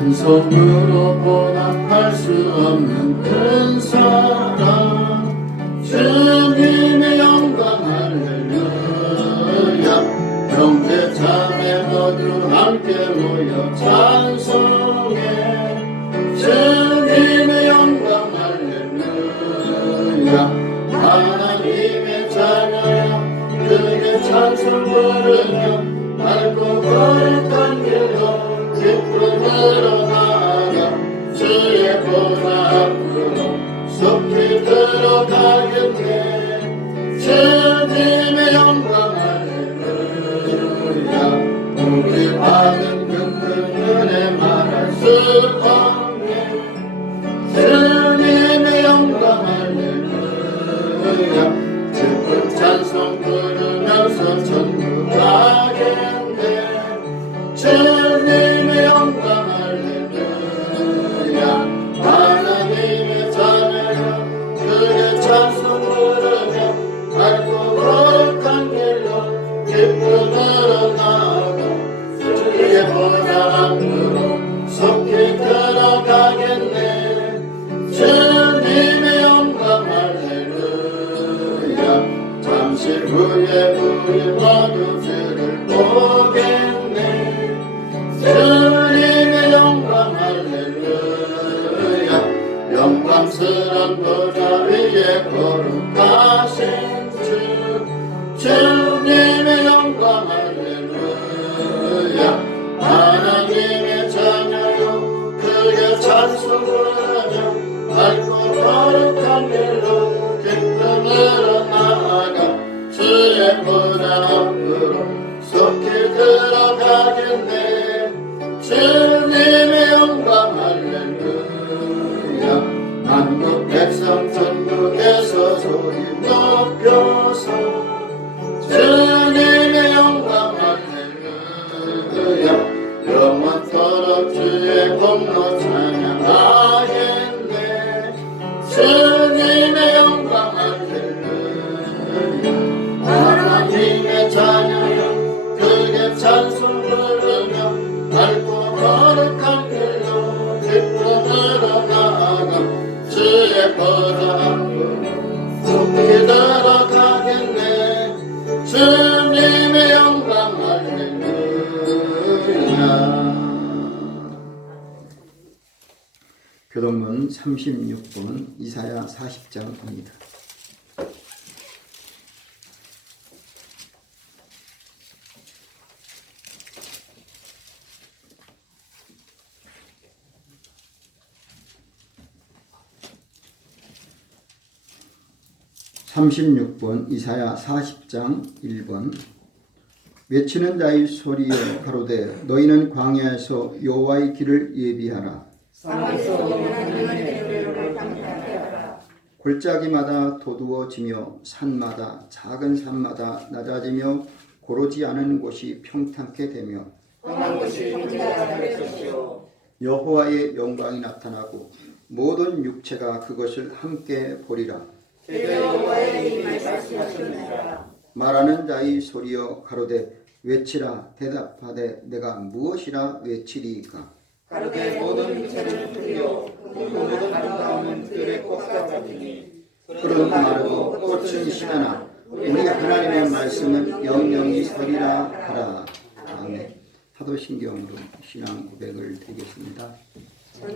찬송으로 보답할 수 없는 큰 사랑 주님의 영광 할렐루야. 형제 자매 모두 함께 모여 찬송해 주님의 영광 할렐루야. 하나님의 자녀여 그에게 찬송 부르며 맑고 거룩한 길로 기쁨으로 나아가 주의 보좌 앞으로 속히 들어가겠네. 주님의 영광 할렐루야. 우리 받은 그 큰 은혜 말할 수 없네. 주님의 영광 할렐루야. 기쁜 찬송 부르면서 천국 가겠네. 주님의 영광 할렐루야. 하나님의 자녀여 그의 찬송 부르며 맑고 거룩한 길로 기쁨으로 나아가 주의 보좌 앞으로 속히 들어가겠네. 주님의 영광 할렐루야. 잠시 후에 우리 모두 주를 보겠네. 주님의 영광 할렐루야. 영광스런 보좌 위에 거룩하신 주님의 영광 할렐루야. 하나님의 자녀여 그의 찬송 부르며 맑고 거룩한 길로 기쁨으로 나아가 주의 보좌 앞으로 속히 들어가겠네. 주님의 영광 할렐루야. 만국 백성 전국에서 소리 높여서 주님의 영광 할렐루야. 영원토록 주의 공로 찬양하겠네. 주님의 영광 할렐루야. 하나님의 자녀여 그의 찬송 부르며 맑고 거룩한 길로 기쁨으로 나아가 주의 보좌 앞으로 속히 들어가겠네. 주님의 영광 할렐루야. 교동문 36번 이사야 40장입니다. 이사야 40장 1번. 외치는 자의 소리여 가로되 너희는 광야에서 여호와의 길을 예비하라. 골짜기마다 도두어지며 산마다 작은 산마다 낮아지며 고르지 않은 곳이 평탄케 되며 여호와의 영광이 나타나고 모든 육체가 그것을 함께 보리라. 말하는 자의 소리여 가로되 외치라. 대답하되 내가 무엇이라 외치리이까. 가로되 모든 육체를 풀려 모든 아름다움은 들의 꽃과 같으니 푸른 마르고 꽃은 시다나 우리 하나님의 말씀은 영영이 서리라 하라. 아멘. 사도신경으로 신앙 고백을 드리겠습니다.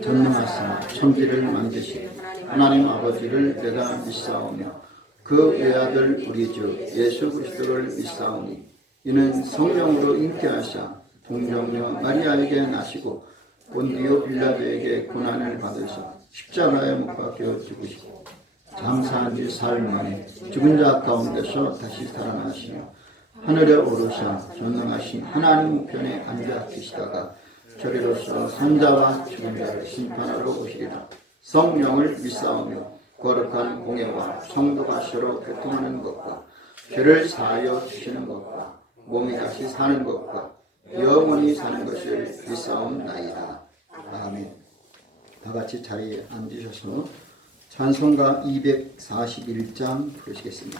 전능하사 천지를 만드신 하나님 아버지를 내가 믿사오며 그 외아들 우리 주 예수 그리스도를 믿사오니 이는 성령으로 잉태하사 동정녀 마리아에게 나시고 본디오 빌라도에게 고난을 받으사 십자가에 못 박혀 죽으시고 장사한 지 사흘 만에 죽은 자 가운데서 다시 살아나시며 하늘에 오르사 전능하신 하나님 우편에 앉아 계시다가 저리로서 산자와 죽은 자를 심판하러 오시리라. 성령을 믿사오며 거룩한 공예와 성도가 서로 교통하는 것과 죄를 사하여 주시는 것과 몸이 다시 사는 것과 영원히 사는 것을 믿사옵나이다. 아멘. 다같이 자리에 앉으셔서 찬송가 241장 부르시겠습니다.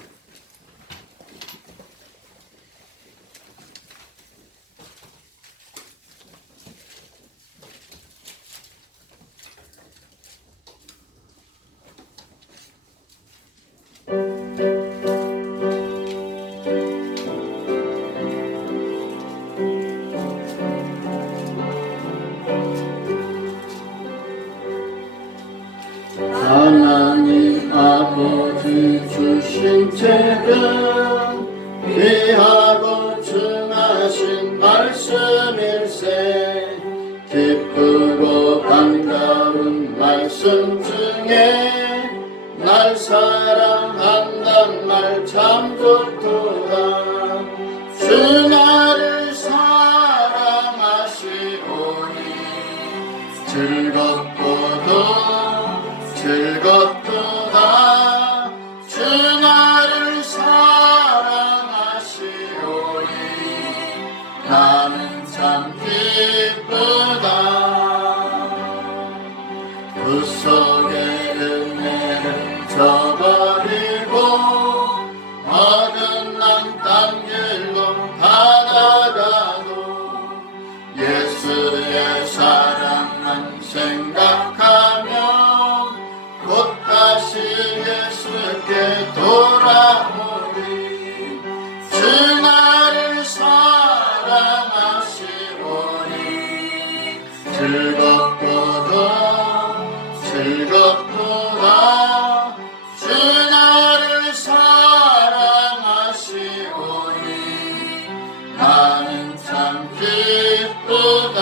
귀하고 중하신 말씀일세 기쁘고 반가운 말씀 중에 날 사랑한단 말 참 좋도다 주 나를 사랑하시오니 즐겁도다 주 나를 사랑하시오니 나는 참 기쁘다 그 속에 은혜를 저버리고 어긋난 길로 가다가도 예수의 사랑만 생각하며 곧 다시 예수께 돌아오리 주 나를 사랑하시오니 즐겁도다 주 나를 사랑하시오니 나는 참 기쁘다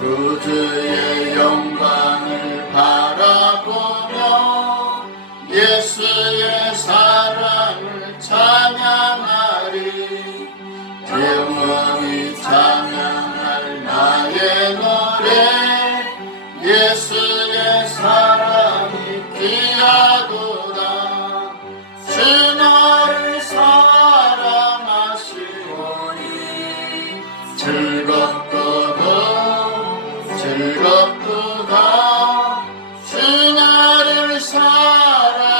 구주의 영광을 바라보며 예수의 사랑을 찬양하리 영원히 찬양할 나의 노래 예수의 사랑이 귀하도다 주 나를 사랑하시오니 즐겁도다 주 나를 사랑하시오니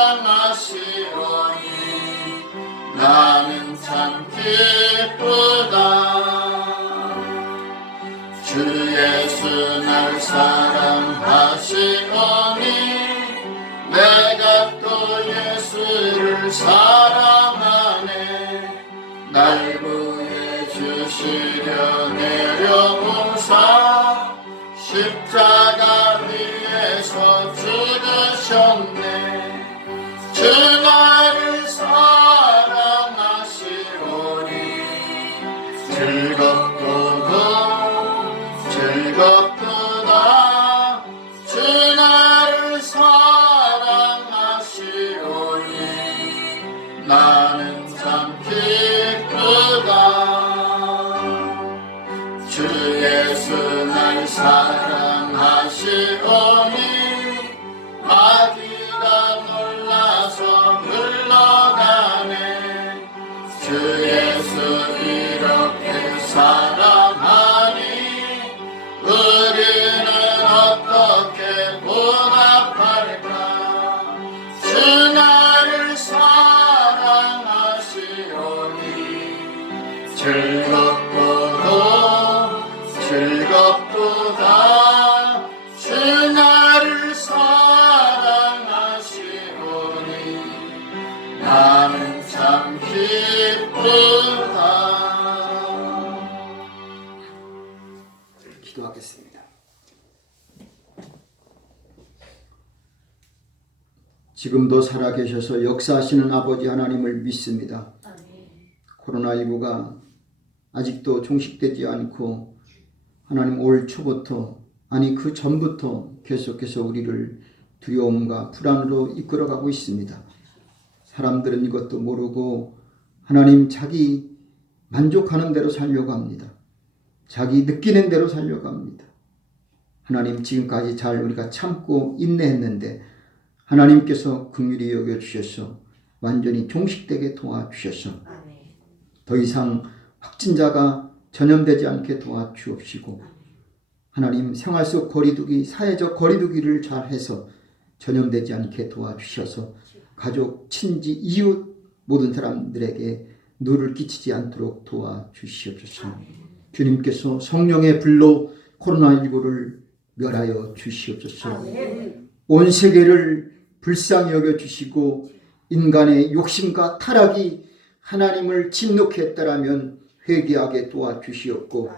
나는 참 기쁘다 주 예수 날 사랑하시오니 내가 또 예수를 사랑하네 날 구해 주시려 내려오사 십자가 위에서 죽으셨네 주 나를 사랑하시오니 즐겁도다 주 나를 사랑하시오니 나는 참 기쁘다 주 예수 날 사랑하시오니 마귀가 놀라서 물러가네 주 예수 이렇게 사랑하니 우리는 어떻게 보답할까 주 나를 사랑하시오니 즐겁도다 주 나를 사랑하시오니 나는 참 기쁘다 기도하겠습니다. 지금도 살아계셔서 역사하시는 아버지 하나님을 믿습니다. 코로나19가 아직도 종식되지 않고 하나님 올 초부터 아니 그 전부터 계속해서 우리를 두려움과 불안으로 이끌어가고 있습니다. 사람들은 이것도 모르고 하나님 자기 만족하는 대로 살려고 합니다. 자기 느끼는 대로 살려고 합니다. 하나님 지금까지 잘 우리가 참고 인내했는데 하나님께서 긍휼히 여겨주셔서 완전히 종식되게 도와주셔서 더 이상 확진자가 전염되지 않게 도와주옵시고 하나님 생활 속 거리두기, 사회적 거리두기를 잘해서 전염되지 않게 도와주셔서 가족, 친지, 이웃 모든 사람들에게 누를 끼치지 않도록 도와주시옵소서. 주님께서 성령의 불로 코로나19를 멸하여 주시옵소서. 온 세계를 불쌍히 여겨주시고 인간의 욕심과 타락이 하나님을 진노케 했다라면 회개하게 도와주시옵고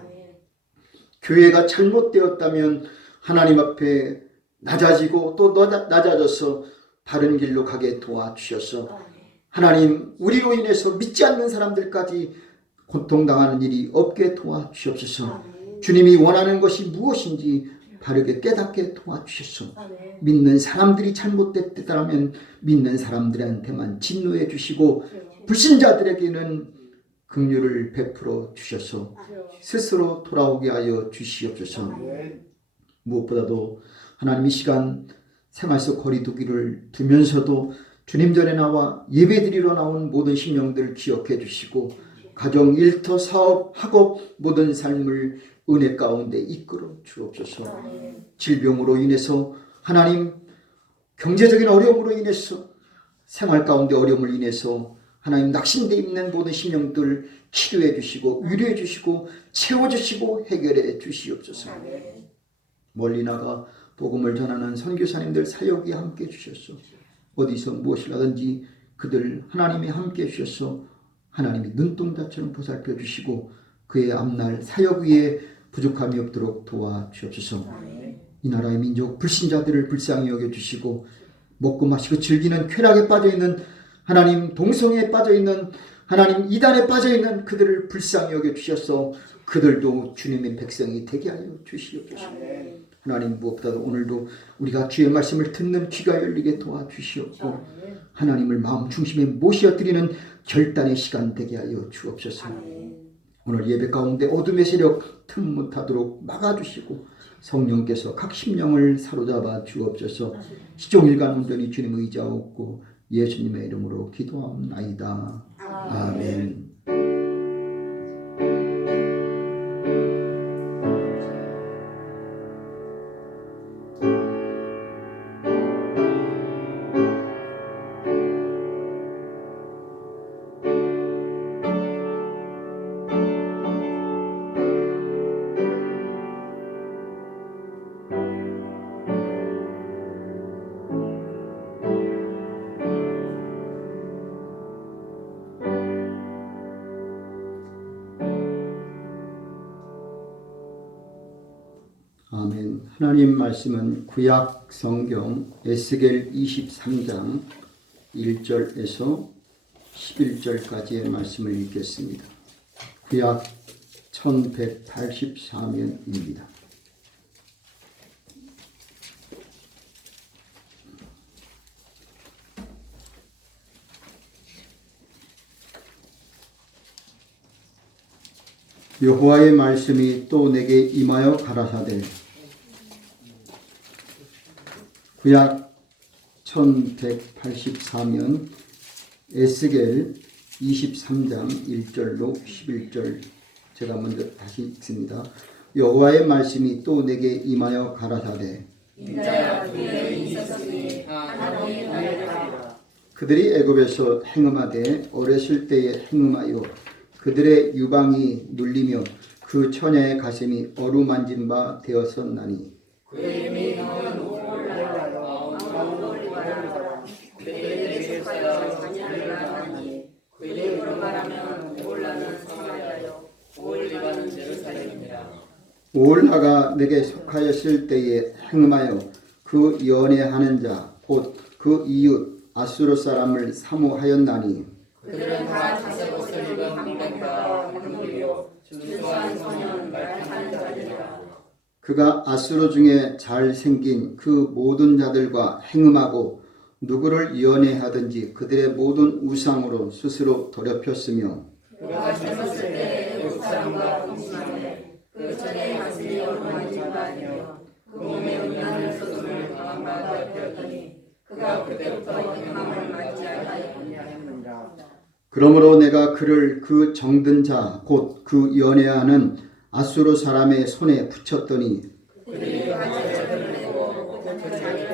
교회가 잘못되었다면 하나님 앞에 낮아지고 또 낮아져서 바른 길로 가게 도와주셔서 하나님 우리로 인해서 믿지 않는 사람들까지 고통당하는 일이 없게 도와주옵소서. 주님이 원하는 것이 무엇인지 바르게 깨닫게 도와주셔서 믿는 사람들이 잘못됐다면 믿는 사람들한테만 진노해 주시고 불신자들에게는 긍휼을 베풀어 주셔서 스스로 돌아오게 하여 주시옵소서. 무엇보다도 하나님 이 시간 생활 속 거리두기를 두면서도 주님 전에 나와 예배드리러 나온 모든 심령들을 기억해 주시고 가정, 일터, 사업, 학업 모든 삶을 은혜 가운데 이끌어 주옵소서. 질병으로 인해서 하나님 경제적인 어려움으로 인해서 생활 가운데 어려움을 인해서 하나님 낙심되어 있는 모든 심령들 치료해 주시고 위로해 주시고 채워주시고 해결해 주시옵소서. 멀리 나가 복음을 전하는 선교사님들 사역에 함께 주셔서 어디서 무엇을 하든지 그들 하나님이 함께 주셔서 하나님이 눈동자처럼 보살펴 주시고 그의 앞날 사역 위에 부족함이 없도록 도와주옵소서. 이 나라의 민족 불신자들을 불쌍히 여겨주시고 먹고 마시고 즐기는 쾌락에 빠져있는 하나님 동성애에 빠져있는 하나님 이단에 빠져있는 그들을 불쌍히 여겨주셔서 그들도 주님의 백성이 되게 하여 주시옵소서. 하나님 무엇보다도 오늘도 우리가 주의 말씀을 듣는 귀가 열리게 도와주시옵고 하나님을 마음 중심에 모셔드리는 결단의 시간 되게 하여 주옵소서. 오늘 예배 가운데 어둠의 세력 틈 못하도록 막아주시고 성령께서 각 심령을 사로잡아 주옵소서. 시종일관 온전히 주님 의지하옵고 예수님의 이름으로 기도하옵나이다. 아멘. 아멘. 하나님 말씀은 구약 성경 에스겔 23장 1절에서 11절까지의 말씀을 읽겠습니다. 구약 1184면입니다. 여호와의 말씀이 또 내게 임하여 가라사대 구약 1184면 에스겔 23장 1절로 11절 제가 먼저 다시 읽습니다. 여호와의 말씀이 또 내게 임하여 가라사대 그들이 애굽에서 행음하되 어렸을 때에 행음하여 그들의 유방이 눌리며 그 처녀의 가슴이 어루만진 바 되었었나니 오홀라가 내게 속하였을 때에 행음하여 그 연애하는 자 곧 그 이웃 아수르 사람을 사모하였나니 그들은 다 자색 옷을 입은 방백과 한물이요 준수한 소년 말하는 자들이라. 그가 아수르 중에 잘생긴 그 모든 자들과 행음하고 누구를 연애하든지 그들의 모든 우상으로 스스로 더럽혔으며 그가 젊었을 때 그 사람과 동침하되 그 처녀의 가슴이 어루만진 바 아니며 그 몸에 음란을 쏟음을 당한 바 되었더니 그가 그때부터 행함을 맞이하였느니라. 그러므로 내가 그를 그 정든 자 곧 그 연애하는 아수르 사람의 손에 붙였더니 그들이 가지를 내고 그 자기를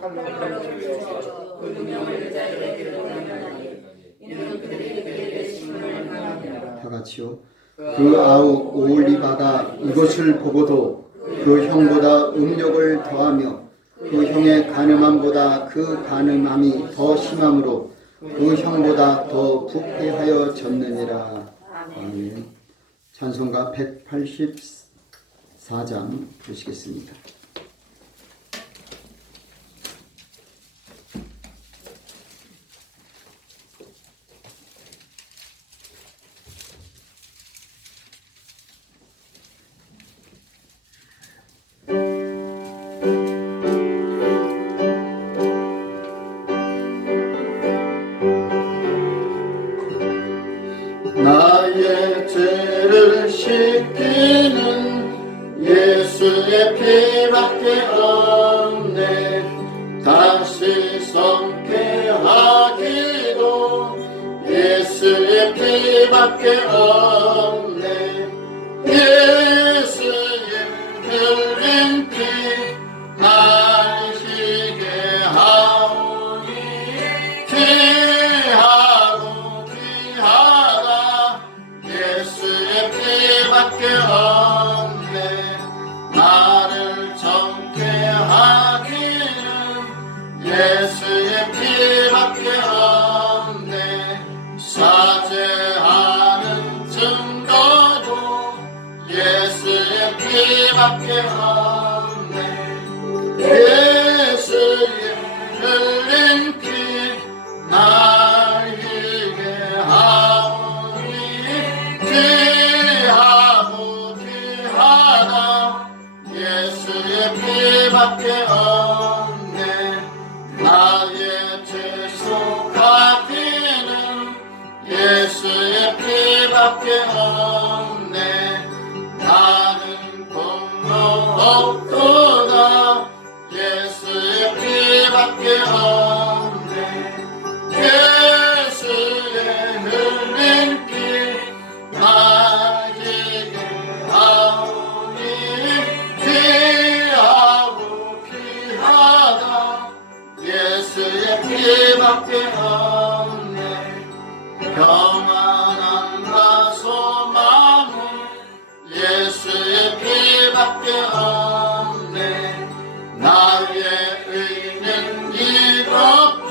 하며 칼로 찔러 그 누명을 여자에게 보내나니 이는 그들이 그에게 심을 당하니라. 다 같이요. 그 아우 오홀리바가 이것을 보고도 그 형보다 음욕을 더하며 그 형의 가늠함보다 그 가늠함이 더 심함으로 그 형보다 더 부패하여 졌느니라. 아멘. 찬송가 184장 보시겠습니다. 예수의 피밖에 없네. 다시 성쾌하기도 예수의 피밖에 없네. 예수의 흘린 피 날 희게 하오니 귀하고 귀하다. 예수의 피밖에 없네. 나를 정케 하기는 예수의 피밖에 없네. 사죄하는 증거도 예수의 피밖에 없네. 예수의 흘린 피 날 희게 하오니 귀하고 귀하다. 예수의 피밖에 없네. 나의 죄속 갚기는 예수의 피밖에 없네. 나는 공로 없도다. 예수의 피밖에 없네. 예수의 흘린 피 나에게 하오니 귀하고 귀하다. 예수의 피밖에 없네. 평안함과 소망은 예수의 피밖에 없네. 나의 의는 이것뿐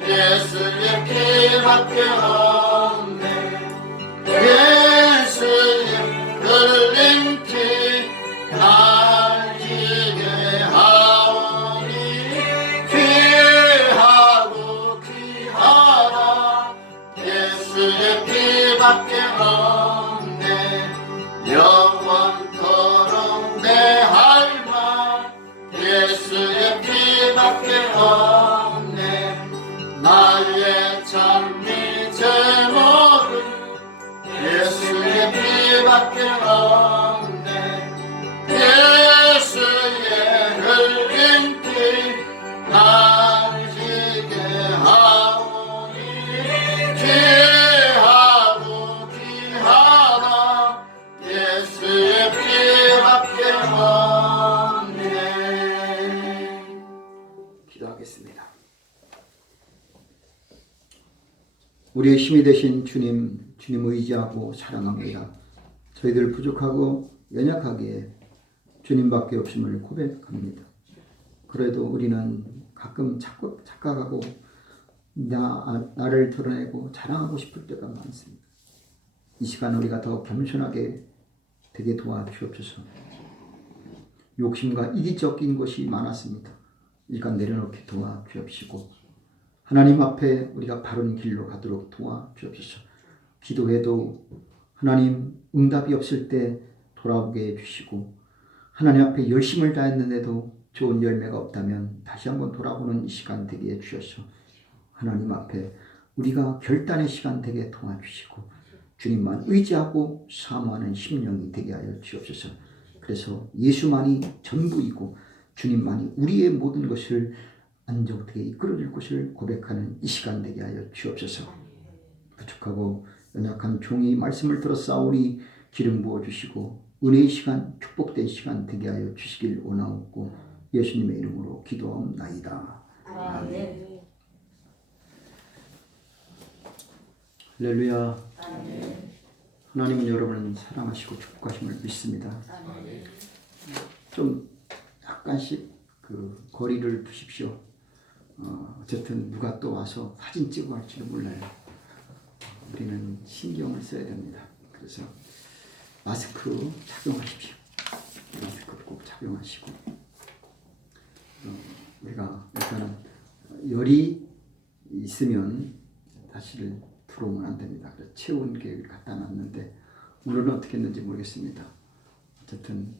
예수의 피밖에 없네. 예수의 흘린 피 날 희게 하오니 귀하고 귀하다. 예수의 피밖에 없네. 영원토록 내 할 말 예수의 피밖에 없네. 나의 찬미 제목은 예수의 피밖에 없네. 예수의 흘린 피 날 희게 하오니 귀하고 귀하다. 예수의 피밖에 없네. 기도하겠습니다. 우리의 힘이 되신 주님 의지하고 사랑합니다. 저희들 부족하고 연약하기에 주님밖에 없음을 고백합니다. 그래도 우리는 가끔 착각하고 나를 드러내고 자랑하고 싶을 때가 많습니다. 이 시간 우리가 더 겸손하게 되게 도와주옵소서. 욕심과 이기적인 것이 많았습니다. 이간 내려놓게 도와주옵시고 하나님 앞에 우리가 바른 길로 가도록 도와주옵소서. 기도해도 하나님 응답이 없을 때 돌아오게 해주시고 하나님 앞에 열심을 다했는데도 좋은 열매가 없다면 다시 한번 돌아보는 이 시간 되게 해주셔서 하나님 앞에 우리가 결단의 시간 되게 도와주시고 주님만 의지하고 사모하는 심령이 되게 하여 주옵소서. 그래서 예수만이 전부이고 주님만이 우리의 모든 것을 안정되게 이끌어줄 것을 고백하는 이 시간 되게 하여 주옵소서. 부족하고 연약한 종이 말씀을 들었사오니 기름 부어주시고 은혜의 시간 축복된 시간 되게 하여 주시길 원하옵고 예수님의 이름으로 기도하옵나이다. 아멘. 할렐루야. 하나님은 여러분을 사랑하시고 축복하심을 믿습니다. 좀 약간씩 그 거리를 두십시오. 어쨌든 누가 또 와서 사진 찍어 할지도 몰라요. 우리는 신경을 써야 됩니다. 그래서 마스크 착용하십시오. 마스크 꼭 착용하시고 우리가 일단은 열이 있으면 사실 들어오면 안 됩니다. 그래서 체온 계획을 갖다 놨는데 오늘은 어떻게 했는지 모르겠습니다. 어쨌든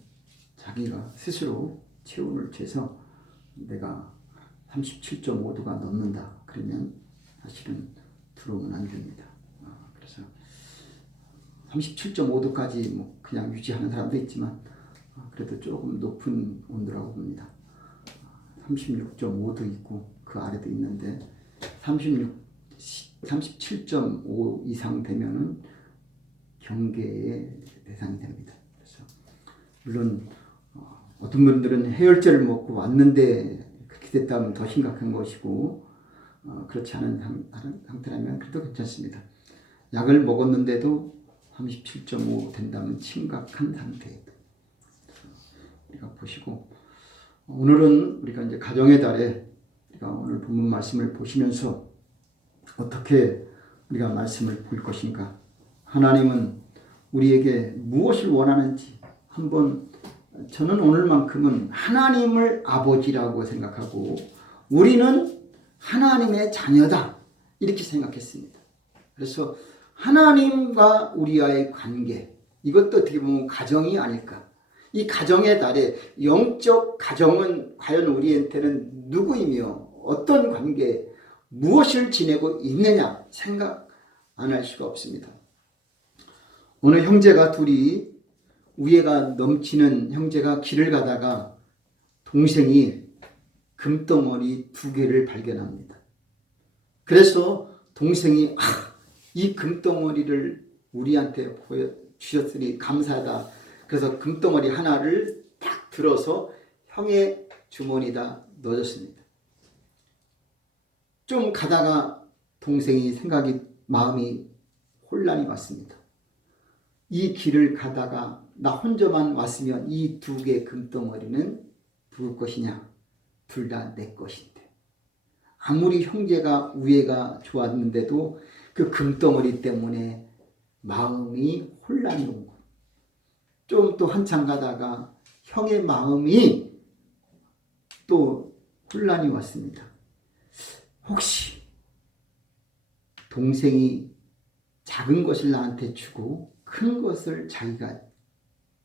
자기가 스스로 체온을 재서 내가 37.5도가 넘는다 그러면 사실은 들어오면 안 됩니다. 그래서 37.5도까지 뭐 그냥 유지하는 사람도 있지만 그래도 조금 높은 온도라고 봅니다. 36.5도 있고 그 아래도 있는데 37.5 이상 되면은 경계의 대상이 됩니다. 그래서 물론 어떤 분들은 해열제를 먹고 왔는데 그렇게 됐다면 더 심각한 것이고 그렇지 않은 상태라면 그래도 괜찮습니다. 약을 먹었는데도 37.5 된다면 심각한 상태예요. 우리가 보시고 오늘은 우리가 이제 가정의 달에 우리가 오늘 본문 말씀을 보시면서 어떻게 우리가 말씀을 볼 것인가, 하나님은 우리에게 무엇을 원하는지 한번 저는 오늘만큼은 하나님을 아버지라고 생각하고 우리는 하나님의 자녀다 이렇게 생각했습니다. 그래서 하나님과 우리와의 관계, 이것도 어떻게 보면 가정이 아닐까. 이 가정의 달에 영적 가정은 과연 우리한테는 누구이며 어떤 관계, 무엇을 지내고 있느냐 생각 안 할 수가 없습니다. 어느 형제가 둘이 우애가 넘치는 형제가 길을 가다가 동생이 금덩어리 2개를 발견합니다. 그래서 동생이 이 금덩어리를 우리한테 보여주셨으니 감사하다. 그래서 금덩어리 하나를 딱 들어서 형의 주머니에다 넣어줬습니다. 좀 가다가 동생이 마음이 혼란이 왔습니다. 이 길을 가다가 나 혼자만 왔으면 이 2개 금덩어리는 누구 것이냐? 둘 다 내 것인데. 아무리 형제가 우애가 좋았는데도 그 금덩어리 때문에 마음이 혼란이 온 거. 좀 또 한참 가다가 형의 마음이 또 혼란이 왔습니다. 혹시 동생이 작은 것을 나한테 주고 큰 것을 자기가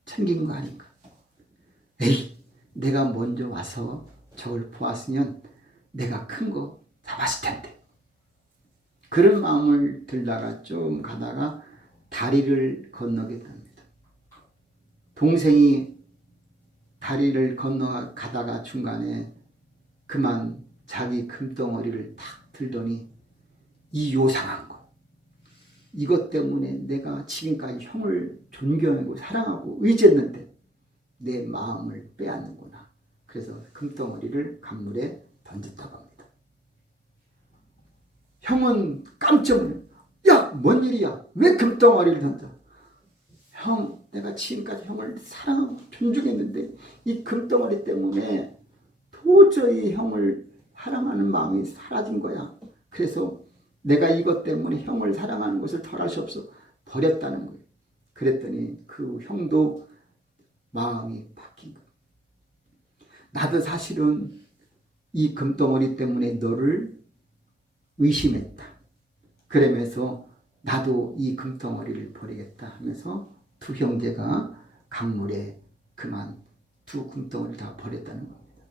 챙긴 거 아닌가? 에이, 내가 먼저 와서 저걸 보았으면 내가 큰 거 잡았을 텐데. 그런 마음을 들다가 좀 가다가 다리를 건너게 됩니다. 동생이 다리를 건너가다가 중간에 그만 자기 금덩어리를 탁 들더니 이 요상한 거, 이것 때문에 내가 지금까지 형을 존경하고 사랑하고 의지했는데 내 마음을 빼앗는구나. 그래서 금덩어리를 강물에 던졌다고 합니다. 형은 깜짝 놀라요. 야, 뭔 일이야? 왜 금덩어리를 던져? 형, 내가 지금까지 형을 사랑하고 존중했는데 이 금덩어리 때문에 도저히 형을 사랑하는 마음이 사라진 거야. 그래서 내가 이것 때문에 형을 사랑하는 것을 덜할 수 없어 버렸다는 거예요. 그랬더니 그 형도 마음이 바뀐 거예요. 나도 사실은 이 금덩어리 때문에 너를 의심했다. 그러면서 나도 이 금덩어리를 버리겠다 하면서 2 형제가 강물에 그만 2 금덩어리를 다 버렸다는 겁니다.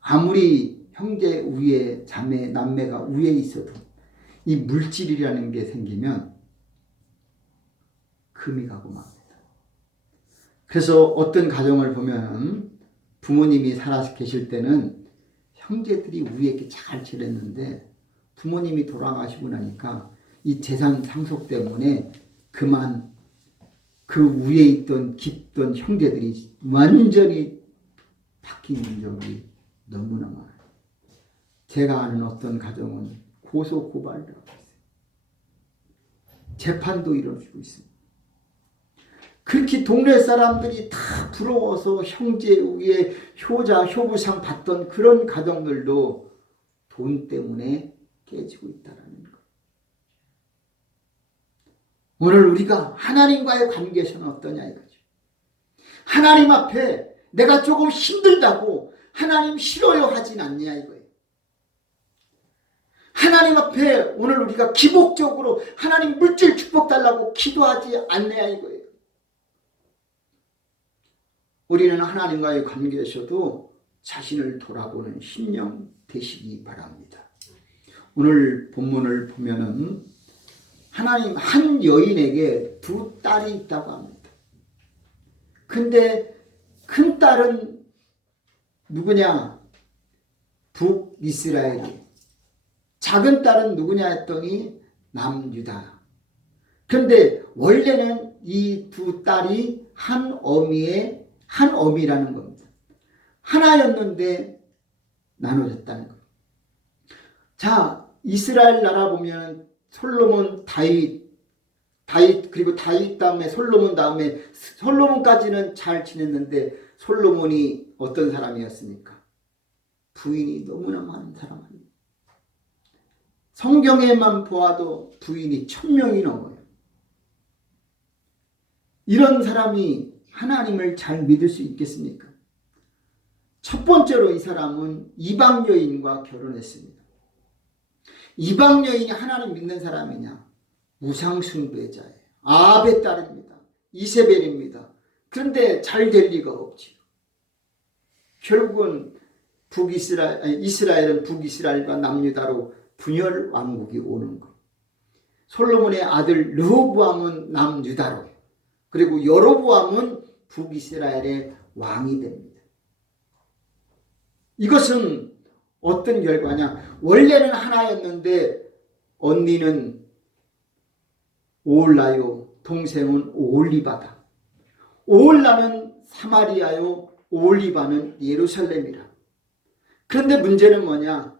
아무리 형제 우애, 자매, 남매가 우애 있어도 이 물질이라는 게 생기면 금이 가고 맙니다. 그래서 어떤 가정을 보면 부모님이 살아 계실 때는 형제들이 우애 있게 잘 지냈는데 부모님이 돌아가시고 나니까 이 재산 상속 때문에 그만 그 위에 있던 깊던 형제들이 완전히 바뀐 적이 너무나 많아요. 제가 아는 어떤 가정은 고소 고발을 하고 있어요. 재판도 이루어지고 있습니다. 그렇게 동네 사람들이 다 부러워서 형제 위에 효자, 효부상 받던 그런 가정들도 돈 때문에 깨지고 있다는 거예요. 오늘 우리가 하나님과의 관계에서는 어떠냐 이거죠. 하나님 앞에 내가 조금 힘들다고 하나님 싫어요 하진 않냐 이거예요. 하나님 앞에 오늘 우리가 기복적으로 하나님 물질 축복 달라고 기도하지 않냐 이거예요. 우리는 하나님과의 관계에서도 자신을 돌아보는 신령 되시기 바랍니다. 오늘 본문을 보면은 하나님 한 여인에게 2 딸이 있다고 합니다. 그 근데 큰 딸은 누구냐? 북이스라엘이. 작은 딸은 누구냐 했더니 남유다. 그런데 원래는 이 두 딸이 한 어미라는 겁니다. 하나였는데 나눠졌다는 겁니다. 자, 이스라엘 나라 보면 솔로몬, 다윗 그리고 다윗 다음에 솔로몬 다음에 솔로몬까지는 잘 지냈는데 솔로몬이 어떤 사람이었습니까? 부인이 너무나 많은 사람입니다. 성경에만 보아도 부인이 1000명이 넘어요. 이런 사람이 하나님을 잘 믿을 수 있겠습니까? 첫 번째로 이 사람은 이방 여인과 결혼했습니다. 이방 여인이 하나님 믿는 사람이냐? 우상 숭배자예요. 아합의 딸입니다. 이세벨입니다. 그런데 잘 될 리가 없지요. 결국은 이스라엘은 북이스라엘과 남유다로 분열 왕국이 오는 것. 솔로몬의 아들 르호보암은 남유다로, 그리고 여로보암은 북이스라엘의 왕이 됩니다. 이것은 어떤 결과냐? 원래는 하나였는데 언니는 오홀라요, 동생은 오홀리바다. 오홀라는 사마리아요, 오홀리바는 예루살렘이라. 그런데 문제는 뭐냐?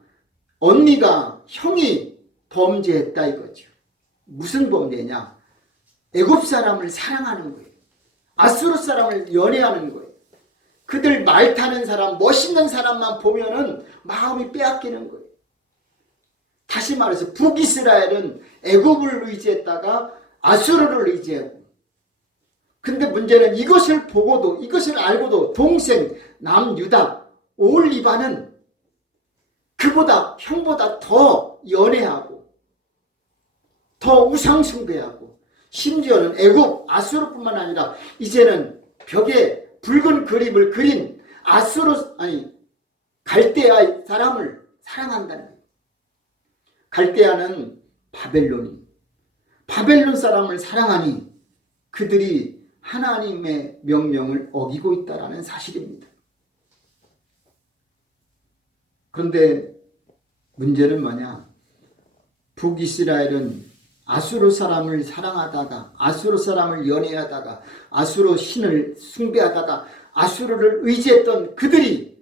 언니가, 형이 범죄했다 이거죠. 무슨 범죄냐? 애굽 사람을 사랑하는 거예요. 아수르 사람을 연애하는 거예요. 그들 말 타는 사람, 멋있는 사람만 보면은 마음이 빼앗기는 거예요. 다시 말해서 북이스라엘은 애굽을 의지했다가 아수르를 의지하고, 근데 문제는 이것을 보고도, 이것을 알고도 동생 남유다 오홀리바는 그보다, 형보다 더 연애하고 더 우상숭배하고, 심지어는 애굽 아수르뿐만 아니라 이제는 벽에 붉은 그림을 그린 갈대아 사람을 사랑한다는 거예요. 갈대아는 바벨론 사람을 사랑하니 그들이 하나님의 명령을 어기고 있다는 사실입니다. 그런데 문제는 뭐냐? 북이스라엘은 아수르 사람을 사랑하다가, 아수르 사람을 연애하다가, 아수르 신을 숭배하다가, 아수르를 의지했던 그들이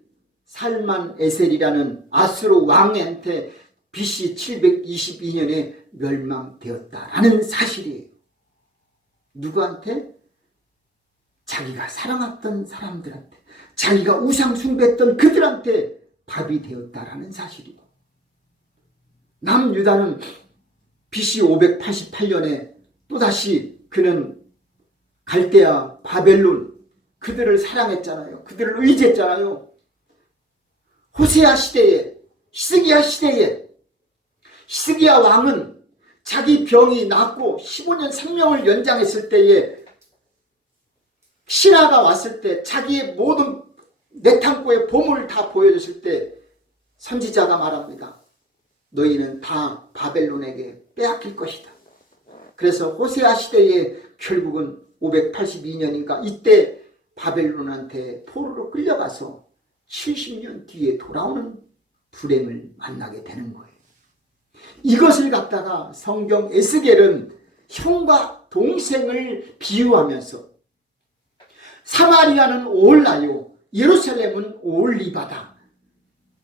살만 에셀이라는 아수르 왕한테 BC 722년에 멸망되었다라는 사실이에요. 누구한테? 자기가 사랑했던 사람들한테, 자기가 우상 숭배했던 그들한테 밥이 되었다라는 사실이고, 남유다는 BC 588년에 또다시 그는 갈대아, 바벨론, 그들을 사랑했잖아요. 그들을 의지했잖아요. 호세아 시대에, 히스기야 시대에, 히스기야 왕은 자기 병이 낫고 15년 생명을 연장했을 때에 신하가 왔을 때, 자기의 모든 내탕고의 보물을 다 보여줬을 때 선지자가 말합니다. 너희는 다 바벨론에게 빼앗길 것이다. 그래서 호세아 시대에 결국은 582년인가 이때 바벨론한테 포로로 끌려가서 70년 뒤에 돌아오는 불행을 만나게 되는 거예요. 이것을 갖다가 성경 에스겔은 형과 동생을 비유하면서 사마리아는 오홀라요, 예루살렘은 오홀리바다.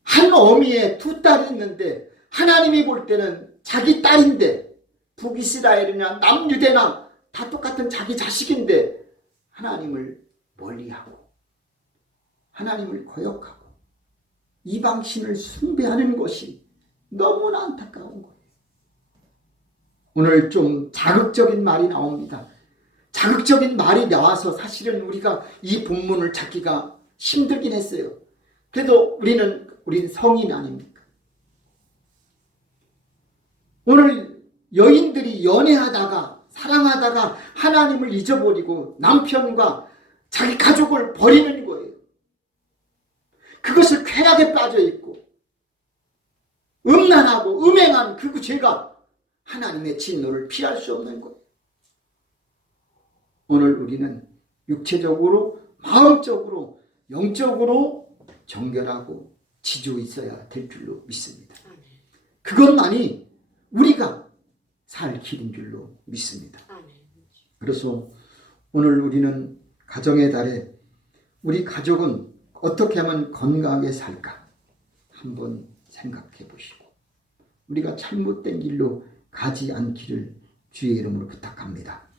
한 어미에 두 딸이 있는데 하나님이 볼 때는 자기 딸인데, 북이스라엘이나 남유대나 다 똑같은 자기 자식인데 하나님을 멀리하고 하나님을 거역하고 이방신을 숭배하는 것이 너무나 안타까운 거예요. 오늘 좀 자극적인 말이 나옵니다. 자극적인 말이 나와서 사실은 우리가 이 본문을 찾기가 힘들긴 했어요. 그래도 우리는 성인 아닙니까? 오늘 여인들이 연애하다가 사랑하다가 하나님을 잊어버리고 남편과 자기 가족을 버리는 거예요. 그것을 쾌락에 빠져 있고 음란하고 음행한 그 죄가 하나님의 진노를 피할 수 없는 거예요. 오늘 우리는 육체적으로, 마음적으로, 영적으로 정결하고 지조 있어야 될 줄로 믿습니다. 그것만이 우리가 살 길인 줄로 믿습니다. 그래서 오늘 우리는 가정의 달에 우리 가족은 어떻게 하면 건강하게 살까 한번 생각해 보시고 우리가 잘못된 길로 가지 않기를 주의 이름으로 부탁합니다.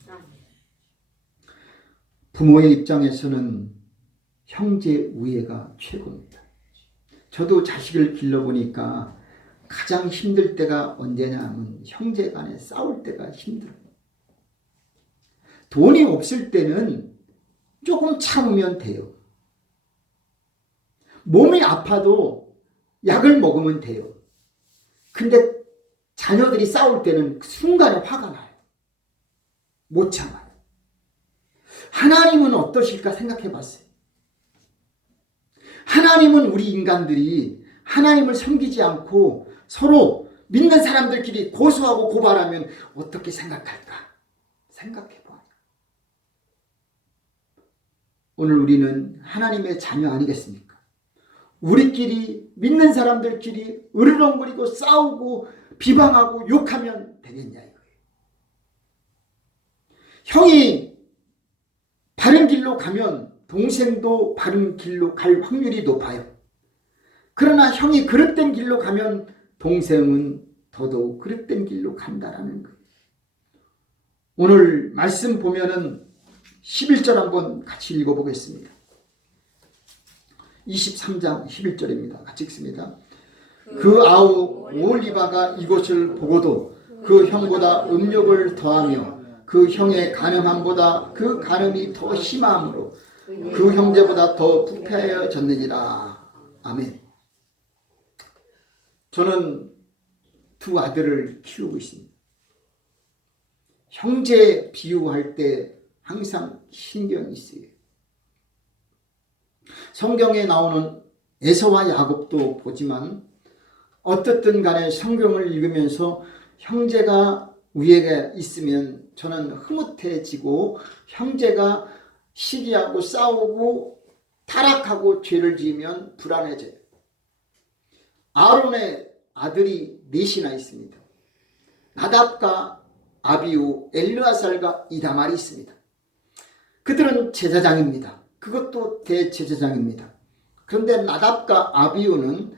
부모의 입장에서는 형제 우애가 최고입니다. 저도 자식을 길러보니까 가장 힘들 때가 언제냐 하면 형제 간에 싸울 때가 힘들어요. 돈이 없을 때는 조금 참으면 돼요. 몸이 아파도 약을 먹으면 돼요. 근데 자녀들이 싸울 때는 그 순간에 화가 나요. 못 참아요. 하나님은 어떠실까 생각해 봤어요. 하나님은 우리 인간들이 하나님을 섬기지 않고 서로 믿는 사람들끼리 고소하고 고발하면 어떻게 생각할까? 생각해 봐요. 오늘 우리는 하나님의 자녀 아니겠습니까? 우리끼리 믿는 사람들끼리 으르렁거리고 싸우고 비방하고 욕하면 되겠냐 이거예요. 형이 바른 길로 가면 동생도 바른 길로 갈 확률이 높아요. 그러나 형이 그릇된 길로 가면 동생은 더더욱 그릇된 길로 간다라는 거예요. 오늘 말씀 보면은 11절 한번 같이 읽어보겠습니다. 23장 11절입니다. 같이 읽습니다. 그 아우 오홀리바가 이것을 보고도 그 형보다 음욕을 더하며 그 형의 간음함보다 그 간음이 더 심함으로 그 형제보다 더 부패하여졌느니라. 아멘. 저는 두 아들을 키우고 있습니다. 형제 비유할 때 항상 신경이 쓰여요. 성경에 나오는 에서와 야곱도 보지만 어떻든 간에 성경을 읽으면서 형제가 위에 있으면 저는 흐뭇해지고 형제가 시기하고 싸우고 타락하고 죄를 지으면 불안해져요. 아론의 아들이 넷이나 있습니다. 나답과 아비우, 엘르아살과 이다말이 있습니다. 그들은 제사장입니다. 그것도 대제사장입니다. 그런데 나답과 아비우는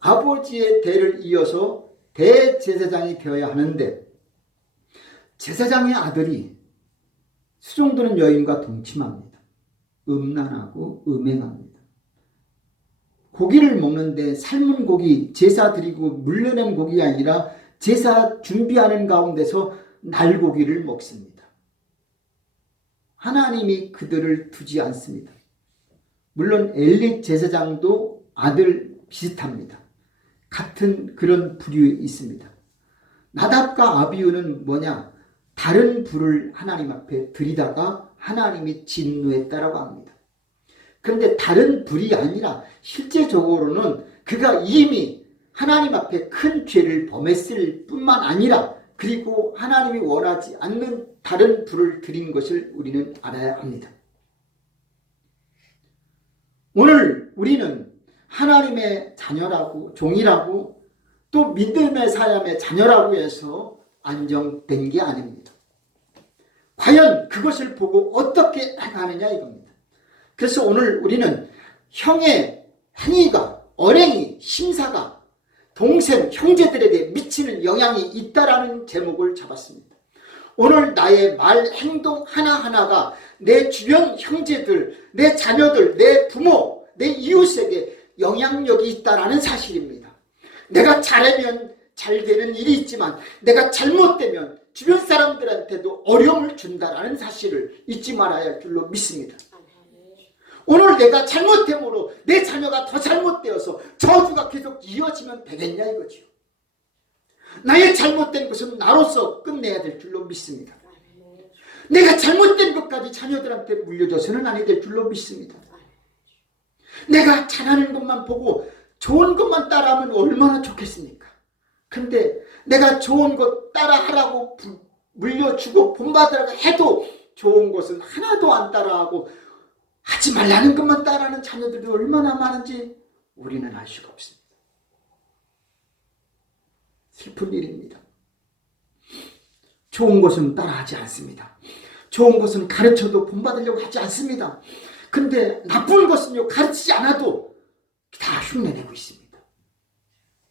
아버지의 대를 이어서 대제사장이 되어야 하는데 제사장의 아들이 수종드는 여인과 동침합니다. 음란하고 음행합니다. 고기를 먹는데 삶은 고기, 제사 드리고 물려낸 고기가 아니라 제사 준비하는 가운데서 날고기를 먹습니다. 하나님이 그들을 두지 않습니다. 물론 엘리 제사장도 아들 비슷합니다. 같은 그런 부류에 있습니다. 나답과 아비우는 뭐냐? 다른 불을 하나님 앞에 들이다가 하나님이 진노했다라고 합니다. 그런데 다른 불이 아니라 실제적으로는 그가 이미 하나님 앞에 큰 죄를 범했을 뿐만 아니라 그리고 하나님이 원하지 않는 다른 불을 들인 것을 우리는 알아야 합니다. 오늘 우리는 하나님의 자녀라고 종이라고 또 믿음의 사람의 자녀라고 해서 안정된 게 아닙니다. 과연 그것을 보고 어떻게 행하느냐 이겁니다. 그래서 오늘 우리는 형의 행위가 언행이 심사가 동생 형제들에게 미치는 영향이 있다라는 제목을 잡았습니다. 오늘 나의 말 행동 하나하나가 내 주변 형제들, 내 자녀들, 내 부모, 내 이웃에게 영향력이 있다라는 사실입니다. 내가 잘하면 잘 되는 일이 있지만 내가 잘못되면 주변 사람들한테도 어려움을 준다라는 사실을 잊지 말아야 할 줄로 믿습니다. 오늘 내가 잘못됨으로 내 자녀가 더 잘못되어서 저주가 계속 이어지면 되겠냐 이거죠. 나의 잘못된 것은 나로서 끝내야 될 줄로 믿습니다. 내가 잘못된 것까지 자녀들한테 물려줘서는 아니 될 줄로 믿습니다. 내가 잘하는 것만 보고 좋은 것만 따라하면 얼마나 좋겠습니까? 근데 내가 좋은 것 따라하라고 물려주고 본받으라고 해도 좋은 것은 하나도 안 따라하고 하지 말라는 것만 따라하는 자녀들이 얼마나 많은지 우리는 알 수가 없습니다. 슬픈 일입니다. 좋은 것은 따라하지 않습니다. 좋은 것은 가르쳐도 본받으려고 하지 않습니다. 근데 나쁜 것은요, 가르치지 않아도 다 흉내내고 있습니다.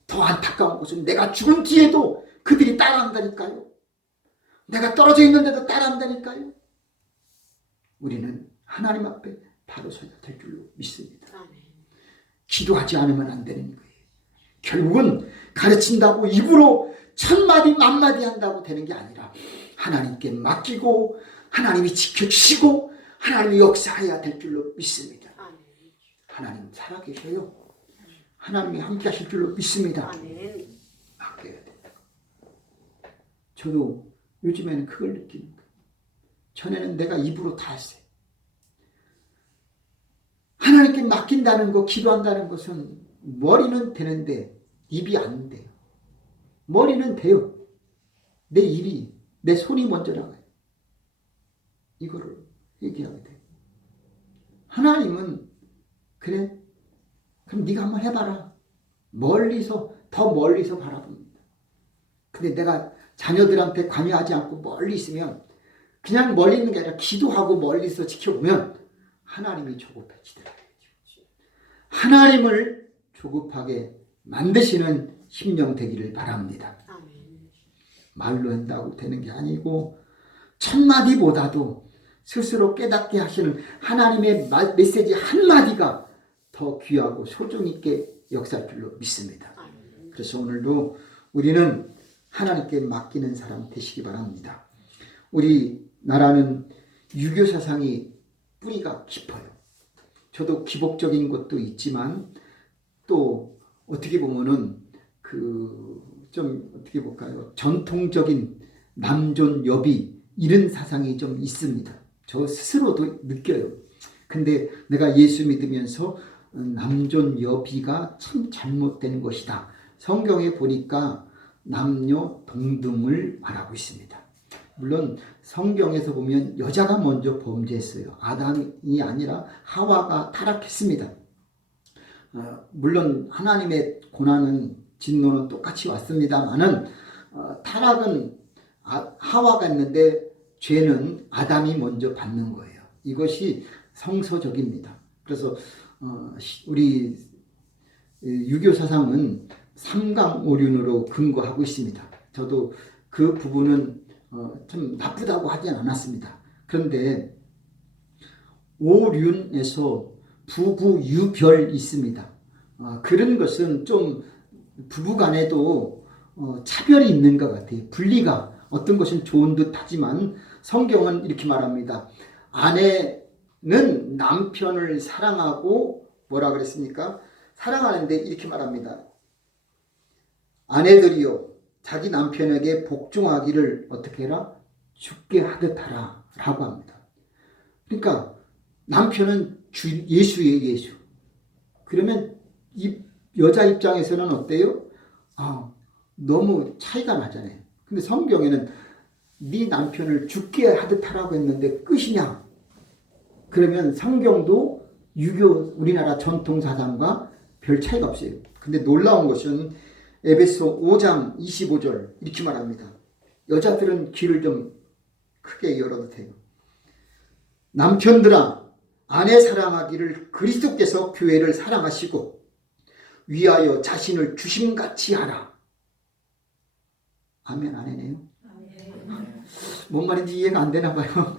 더 안타까운 것은 내가 죽은 뒤에도 그들이 따라한다니까요. 내가 떨어져 있는데도 따라한다니까요. 우리는 하나님 앞에 바로 서야 될 줄로 믿습니다. 기도하지 않으면 안 되는 거예요. 결국은 가르친다고 입으로 천마디 만마디 한다고 되는 게 아니라 하나님께 맡기고 하나님이 지켜주시고 하나님이 역사해야 될 줄로 믿습니다. 하나님 살아계셔요. 하나님이 함께 하실 줄로 믿습니다. 맡겨야 된다. 저도 요즘에는 그걸 느끼는 거예요. 전에는 내가 입으로 다 했어요. 하나님께 맡긴다는 거, 기도한다는 것은 머리는 되는데 입이 안 돼요. 머리는 돼요. 내 입이, 내 손이 먼저 나가요. 이거를 얘기하게 돼요. 하나님은 그래? 그럼 네가 한번 해봐라. 멀리서, 더 멀리서 바라봅니다. 근데 내가 자녀들한테 관여하지 않고 멀리 있으면 그냥 멀리 있는 게 아니라 기도하고 멀리서 지켜보면 하나님이 조급해지더라고요. 하나님을 조급하게 만드시는 심령 되기를 바랍니다. 말로 한다고 되는 게 아니고 천마디보다도 스스로 깨닫게 하시는 하나님의 메시지 한마디가 더 귀하고 소중 있게 역사할 줄로 믿습니다. 그래서 오늘도 우리는 하나님께 맡기는 사람 되시기 바랍니다. 우리 나라는 유교 사상이 뿌리가 깊어요. 저도 기복적인 것도 있지만 또 어떻게 보면은 좀 어떻게 볼까요? 전통적인 남존여비 이런 사상이 좀 있습니다. 저 스스로도 느껴요. 근데 내가 예수 믿으면서 남존여비가 참 잘못된 것이다. 성경에 보니까 남녀 동등을 말하고 있습니다. 물론 성경에서 보면 여자가 먼저 범죄했어요. 아담이 아니라 하와가 타락했습니다. 물론 하나님의 고난은 진노는 똑같이 왔습니다만은 타락은 하와가 했는데 죄는 아담이 먼저 받는 거예요. 이것이 성서적입니다. 그래서 우리 유교 사상은 삼강오륜으로 근거하고 있습니다. 저도 그 부분은 좀 나쁘다고 하진 않았습니다. 그런데 오륜에서 부부유별이 있습니다. 그런 것은 좀 부부간에도 차별이 있는 것 같아요. 분리가 어떤 것은 좋은 듯 하지만 성경은 이렇게 말합니다. 아내는 남편을 사랑하고 뭐라 그랬습니까? 사랑하는데 이렇게 말합니다. 아내들이요 자기 남편에게 복종하기를 어떻게 해라? 죽게 하듯 하라 라고 합니다. 그러니까 남편은 예수예요. 예수. 그러면 이 여자 입장에서는 어때요? 너무 차이가 나잖아요. 근데 성경에는 네 남편을 죽게 하듯 하라고 했는데 끝이냐? 그러면 성경도 유교 우리나라 전통 사상과 별 차이가 없어요. 근데 놀라운 것은 에베소 5장 25절 이렇게 말합니다. 여자들은 귀를 좀 크게 열어도 돼요. 남편들아 아내 사랑하기를 그리스도께서 교회를 사랑하시고 위하여 자신을 주심같이 하라. 아멘 안 해네요. 뭔 말인지 이해가 안 되나 봐요.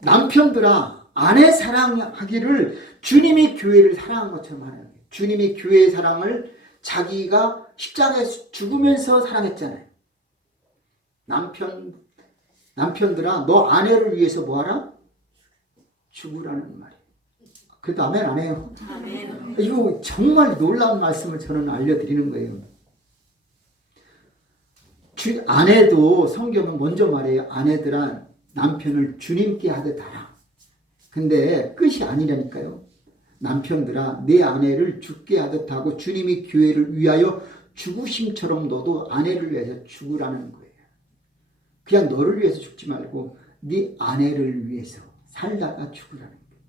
남편들아 아내 사랑하기를 주님이 교회를 사랑한 것처럼 하는 거예요. 주님이 교회의 사랑을 자기가 십자가에서 죽으면서 사랑했잖아요. 남편들아 너 아내를 위해서 뭐하라? 죽으라는 말이에요. 그래도 아멘 안 해요? 아멘. 이거 정말 놀라운 말씀을 저는 알려드리는 거예요. 아내도 성경은 먼저 말해요. 아내들아 남편을 주님께 하듯 하라. 근데 끝이 아니라니까요. 남편들아 내 아내를 죽게 하듯 하고 주님이 교회를 위하여 죽으심처럼 너도 아내를 위해서 죽으라는 거예요. 그냥 너를 위해서 죽지 말고 네 아내를 위해서 살다가 죽으라는 거예요.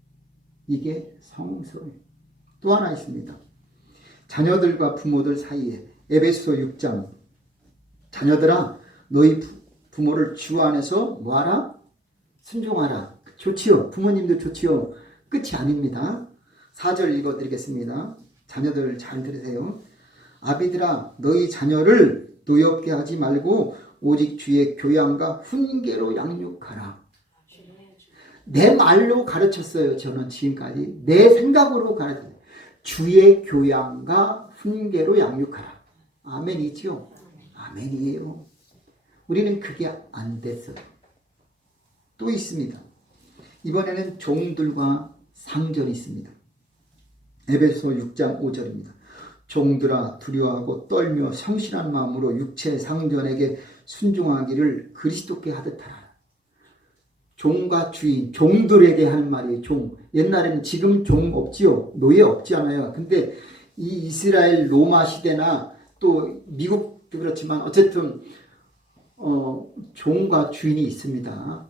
이게 성서예요. 또 하나 있습니다. 자녀들과 부모들 사이에 에베소 6장 자녀들아 너희 부모를 주 안에서 뭐하라? 순종하라. 좋지요. 부모님도 좋지요. 끝이 아닙니다. 4절 읽어드리겠습니다. 자녀들 잘 들으세요. 아비들아 너희 자녀를 노엽게 하지 말고 오직 주의 교양과 훈계로 양육하라. 내 말로 가르쳤어요. 저는 지금까지 내 생각으로 가르쳤어요. 주의 교양과 훈계로 양육하라. 아멘이죠? 아멘이에요. 우리는 그게 안 됐어요. 또 있습니다. 이번에는 종들과 상전이 있습니다. 에베소 6장 5절입니다. 종들아 두려워하고 떨며 성실한 마음으로 육체 상전에게 순종하기를 그리스도께 하듯 하라. 종과 주인, 종들에게 하는 말이에요. 종. 옛날에는 지금 종 없지요. 노예 없지 않아요. 근데 이 이스라엘 로마 시대나 또 미국도 그렇지만 어쨌든 종과 주인이 있습니다.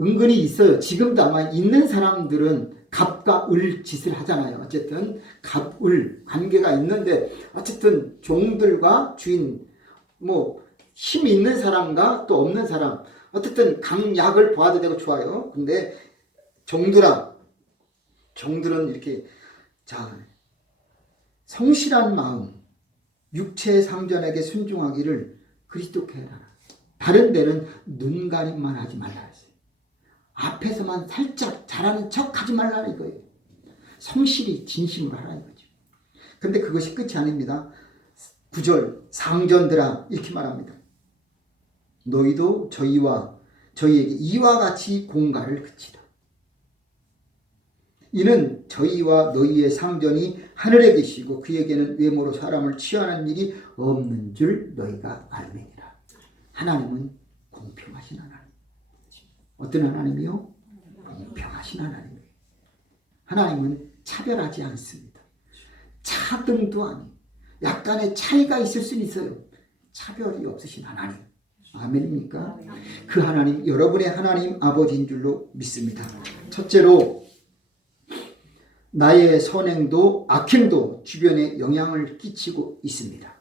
은근히 있어요. 지금도 아마 있는 사람들은 갑과 을 짓을 하잖아요. 어쨌든 갑, 을 관계가 있는데 어쨌든 종들과 주인 뭐 힘 있는 사람과 또 없는 사람 어쨌든 강약을 보아도 되고 좋아요. 근데 종들은 이렇게 자 성실한 마음 육체 상전에게 순종하기를 그리스도께 해라. 다른 데는 눈가림만 하지 말라 했어요. 앞에서만 살짝 잘하는 척 하지 말라 이거예요. 성실히 진심으로 하라 이거죠. 근데 그것이 끝이 아닙니다. 9절 상전들아 이렇게 말합니다. 너희도 저희에게 이와 같이 공갈을 그치라. 이는 저희와 너희의 상전이 하늘에 계시고 그에게는 외모로 사람을 취하는 일이 없는 줄 너희가 알매니라. 하나님은 공평하신 하나님. 어떤 하나님이요? 공평하신 하나님이에요. 하나님은 차별하지 않습니다. 차등도 아니에요. 약간의 차이가 있을 수는 있어요. 차별이 없으신 하나님. 아멘입니까? 그 하나님, 여러분의 하나님 아버지인 줄로 믿습니다. 첫째로 나의 선행도 악행도 주변에 영향을 끼치고 있습니다.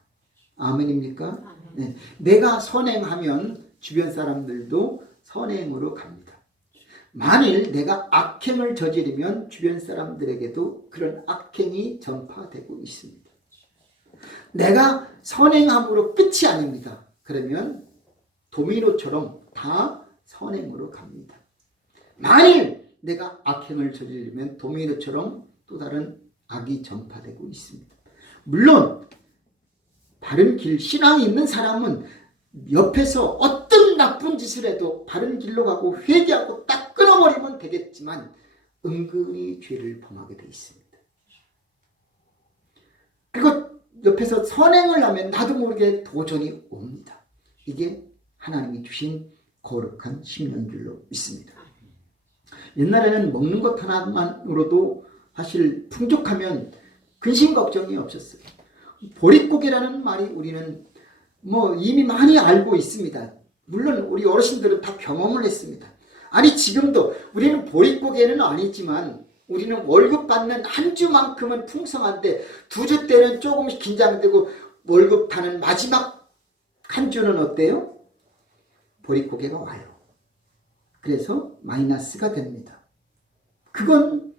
아멘입니까? 네. 내가 선행하면 주변 사람들도 선행으로 갑니다. 만일 내가 악행을 저지르면 주변 사람들에게도 그런 악행이 전파되고 있습니다. 내가 선행함으로 끝이 아닙니다. 그러면 도미노처럼 다 선행으로 갑니다. 만일 내가 악행을 저지르면 도미노처럼 또 다른 악이 전파되고 있습니다. 물론 바른 길, 신앙이 있는 사람은 옆에서 어떤 나쁜 짓을 해도 바른 길로 가고 회개하고 딱 끊어버리면 되겠지만 은근히 죄를 범하게 되어 있습니다. 그리고 옆에서 선행을 하면 나도 모르게 도전이 옵니다. 이게 하나님이 주신 거룩한 심령인 줄로 믿습니다. 옛날에는 먹는 것 하나만으로도 사실 풍족하면 근심 걱정이 없었어요. 보릿고개라는 말이 우리는 뭐 이미 많이 알고 있습니다. 물론 우리 어르신들은 다 경험을 했습니다. 아니 지금도 우리는 보릿고개는 아니지만 우리는 월급 받는 한 주만큼은 풍성한데 두 주 때는 조금씩 긴장되고 월급 타는 마지막 한 주는 어때요? 보릿고개가 와요. 그래서 마이너스가 됩니다. 그건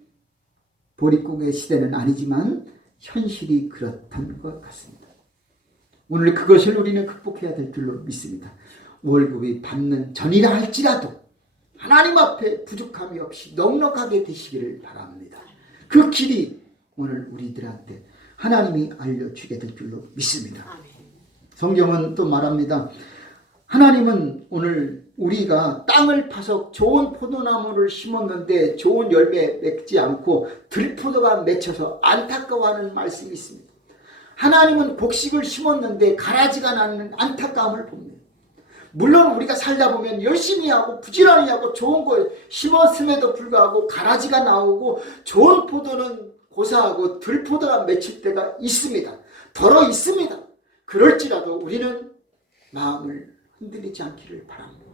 보릿고개 시대는 아니지만 현실이 그렇다는 것 같습니다. 오늘 그것을 우리는 극복해야 될 줄로 믿습니다. 월급이 받는 전이라 할지라도 하나님 앞에 부족함이 없이 넉넉하게 되시기를 바랍니다. 그 길이 오늘 우리들한테 하나님이 알려주게 될 줄로 믿습니다. 성경은 또 말합니다. 하나님은 오늘 우리가 땅을 파서 좋은 포도나무를 심었는데 좋은 열매 맺지 않고 들포도가 맺혀서 안타까워하는 말씀이 있습니다. 하나님은 곡식을 심었는데 가라지가 나는 안타까움을 봅니다. 물론 우리가 살다 보면 열심히 하고 부지런히 하고 좋은 거 심었음에도 불구하고 가라지가 나오고 좋은 포도는 고사하고 들포도가 맺힐 때가 있습니다. 더러 있습니다. 그럴지라도 우리는 마음을 흔들리지 않기를 바랍니다.